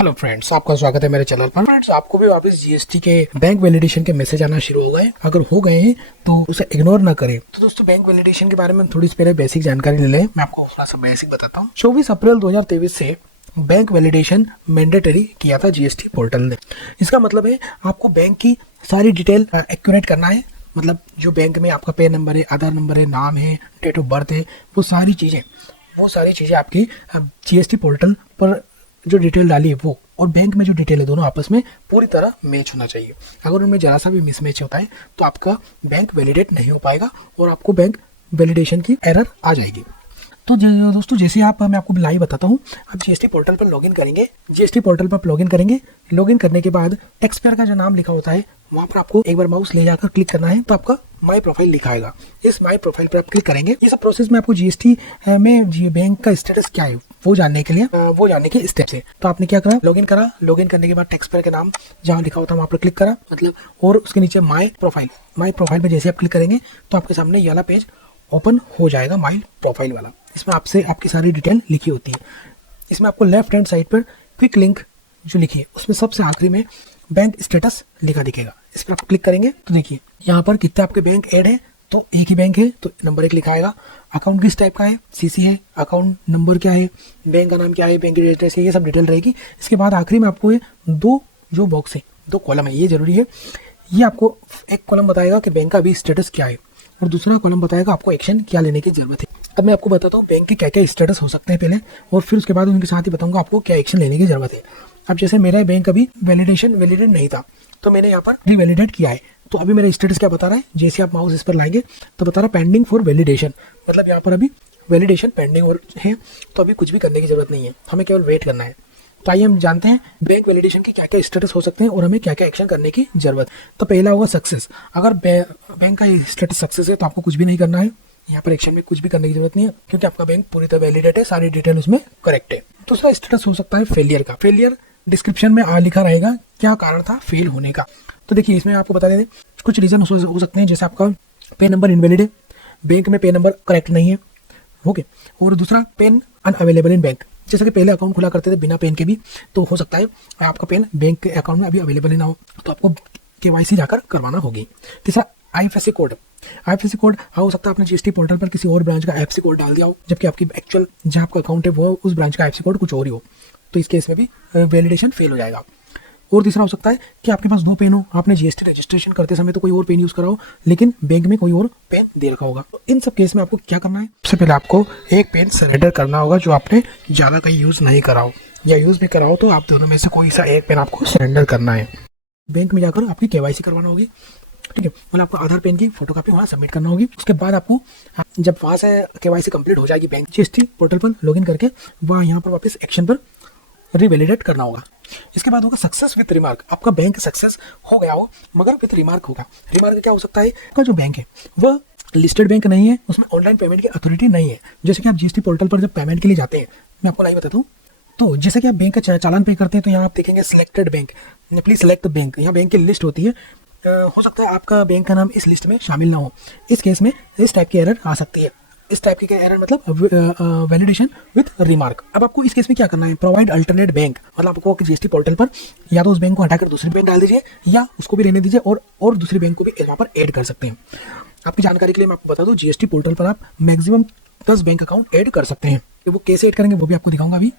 Hello friends, आपका स्वागत है मेरे चैनल पर। फ्रेंड्स, आपको भी वापस जीएसटी के बैंक वैलिडेशन के मैसेज आना शुरू हो गए। अगर हो गए हैं तो उसे इग्नोर ना करें। तो दोस्तों, बैंक वैलिडेशन के बारे में थोड़ी सी पहले बेसिक जानकारी ले लें। मैं आपको थोड़ा सा बेसिक बताता हूँ। 24 अप्रैल 2023 से बैंक वैलिडेशन मैंडेटरी किया था जीएसटी पोर्टल ने। इसका मतलब है आपको बैंक की सारी डिटेल एक्यूरेट करना है। मतलब जो बैंक में आपका पैन नंबर है, आधार नंबर है, नाम है, डेट ऑफ बर्थ है, वो सारी चीजें आपकी जीएसटी पोर्टल पर जो डिटेल डाली है वो और बैंक में जो डिटेल है, दोनों आपस में पूरी तरह मैच होना चाहिए। अगर उनमें जरा सा भी मिसमैच होता है तो आपका बैंक वैलिडेट नहीं हो पाएगा और आपको बैंक वैलिडेशन की एरर आ जाएगी। तो दोस्तों, जैसे मैं आपको लाइव बताता हूँ। आप जीएसटी पोर्टल पर लॉगिन करेंगे। जीएसटी पोर्टल पर लॉगिन करेंगे। लॉगिन करने के बाद टैक्स पेयर का जो नाम लिखा होता है वहाँ पर आपको एक बार माउस ले जाकर क्लिक करना है, तो आपका माई प्रोफाइल लिखा आएगा। इस माई प्रोफाइल पर आप क्लिक करेंगे। इस प्रोसेस में आपको जीएसटी में बैंक का स्टेटस क्या है वो जानने के स्टेप्स है। तो आपने क्या करा, लॉगिन करा। लॉगिन करने के बाद टैक्स पेयर का नाम जहाँ लिखा होता है वहाँ पर क्लिक करा, मतलब, और उसके नीचे माई प्रोफाइल पर जैसे आप क्लिक करेंगे तो आपके सामने ये वाला पेज ओपन हो जाएगा, माई प्रोफाइल वाला। इसमें आपसे आपकी सारी डिटेल लिखी होती है। इसमें आपको लेफ्ट हैंड साइड पर क्विक लिंक जो लिखी है उसमें सबसे आखिरी में बैंक स्टेटस लिखा दिखेगा। इस पर आप क्लिक करेंगे तो देखिए यहाँ पर कितने आपके बैंक ऐड है। तो एक ही बैंक है तो नंबर 1 लिखा आएगा। अकाउंट किस टाइप का है, सीसी है। अकाउंट नंबर क्या है, बैंक का नाम क्या है, बैंक की एड्रेस है, ये सब डिटेल रहेगी। इसके बाद आखिरी में आपको ये दो जो बॉक्स है, 2 कॉलम है, ये जरूरी है। ये आपको एक कॉलम बताएगा कि बैंक का अभी स्टेटस क्या है और दूसरा कॉलम बताएगा आपको एक्शन क्या लेने की जरूरत है। अब मैं आपको बताता हूँ बैंक के क्या क्या स्टेटस हो सकते हैं पहले, और फिर उसके बाद उनके साथ ही बताऊंगा आपको क्या एक्शन लेने की जरूरत है। अब जैसे मेरा बैंक अभी वैलिडेट नहीं था तो मैंने यहाँ पर रीवैलिडेट किया है। तो अभी मेरा स्टेटस क्या बता रहा है, जैसे आप माउस इस पर लाएंगे तो बता रहा है पेंडिंग फॉर वैलिडेशन। मतलब यहाँ पर अभी वैलिडेशन पेंडिंग और है, तो अभी कुछ भी करने की जरूरत नहीं है, हमें केवल वेट करना है। तो आइए हम जानते हैं बैंक वैलिडेशन के क्या क्या स्टेटस हो सकते हैं और हमें क्या क्या एक्शन करने की जरूरत। तो पहला होगा सक्सेस। अगर बैंक का स्टेटस सक्सेस है तो आपको कुछ भी नहीं करना है। यहाँ पर एक्शन में कुछ भी करने की जरूरत नहीं है क्योंकि आपका बैंक पूरी तरह वैलिडेट है, सारी डिटेल उसमें करेक्ट है। दूसरा स्टेटस हो सकता है फेलियर का। फेलियर डिस्क्रिप्शन में लिखा रहेगा क्या कारण था फेल होने का। तो देखिए इसमें आपको बता दें कुछ रीजन हो सकते हैं, जैसे आपका पेन नंबर इनवैलिड है, बैंक में पेन नंबर करेक्ट नहीं है, ओके। और दूसरा पेन अनअवेलेबल इन बैंक। जैसे कि पहले अकाउंट खुला करते थे बिना पेन के भी, तो हो सकता है आपका पेन बैंक के अकाउंट में अभी अवेलेबल ना हो, तो आपको केवाईसी जाकर करवाना होगी। तीसरा आईएफएससी कोड हो सकता है आपने जीएसटी पोर्टल पर किसी और ब्रांच का आईएफएससी कोड डाल दिया हो, जबकि आपकी एक्चुअल जहाँ आपका अकाउंट है वो उस ब्रांच का आईएफएससी कोड कुछ और ही हो, तो इस केस में भी वैलिडेशन फेल हो जाएगा। और तीसरा हो सकता है कि आपके पास 2 पेन हो, आपने जीएसटी रजिस्ट्रेशन करते समय तो कोई और पेन यूज करा हो लेकिन बैंक में कोई और पेन दे रखा होगा। तो इन सब केस में आपको क्या करना है, सबसे पहले आपको एक पेन सरेंडर करना होगा जो आपने ज्यादा कहीं यूज नहीं करा हो, या यूज भी करा हो तो आप दोनों में से कोई सा एक पेन आपको सरेंडर करना है। बैंक में जाकर आपकी केवाईसी करवाना होगी, ठीक है। मतलब आपको आधार पेन की फोटोकॉपी वहाँ सबमिट करना होगी। उसके बाद आपको जब वहाँ से केवाईसी कंप्लीट हो जाएगी बैंक जीएसटी पोर्टल पर लॉगिन करके, वहाँ यहाँ पर वापस एक्शन पर रीवैलिडेट करना होगा। इसके बाद होगा सक्सेस विद रिमार्क। आपका बैंक सक्सेस हो गया हो मगर विद रिमार्क होगा। रिमार्क क्या हो सकता है, आपका जो बैंक है वह लिस्टेड बैंक नहीं है, उसमें ऑनलाइन पेमेंट की अथॉरिटी नहीं है। जैसे कि आप जीएसटी पोर्टल पर जब पेमेंट के लिए जाते हैं, मैं आपको लाइव बताता हूँ। तो जैसे कि आप बैंक का चालान पे करते हैं तो यहाँ आप देखेंगे selected bank, please select bank, यहाँ बैंक की लिस्ट होती है। हो सकता है आपका बैंक का नाम इस लिस्ट में शामिल ना हो। इस केस में इस टाइप की एरर आ सकती है। इस टाइप की एरर मतलब वैलिडेशन विद रिमार्क। अब आपको इस केस में क्या करना है, प्रोवाइड अल्टरनेट बैंक। मतलब आपको जीएसटी पोर्टल पर या तो उस बैंक को हटाकर दूसरी बैंक डाल दीजिए या उसको भी रहने दीजिए और दूसरी बैंक को भी यहाँ पर ऐड कर सकते हैं। आपकी जानकारी के लिए मैं आपको बता दूं, जीएसटी पोर्टल पर आप मैक्सिमम 10 बैंक अकाउंट ऐड कर सकते हैं। वो कैसे ऐड करेंगे वो भी आपको दिखाऊंगा अभी।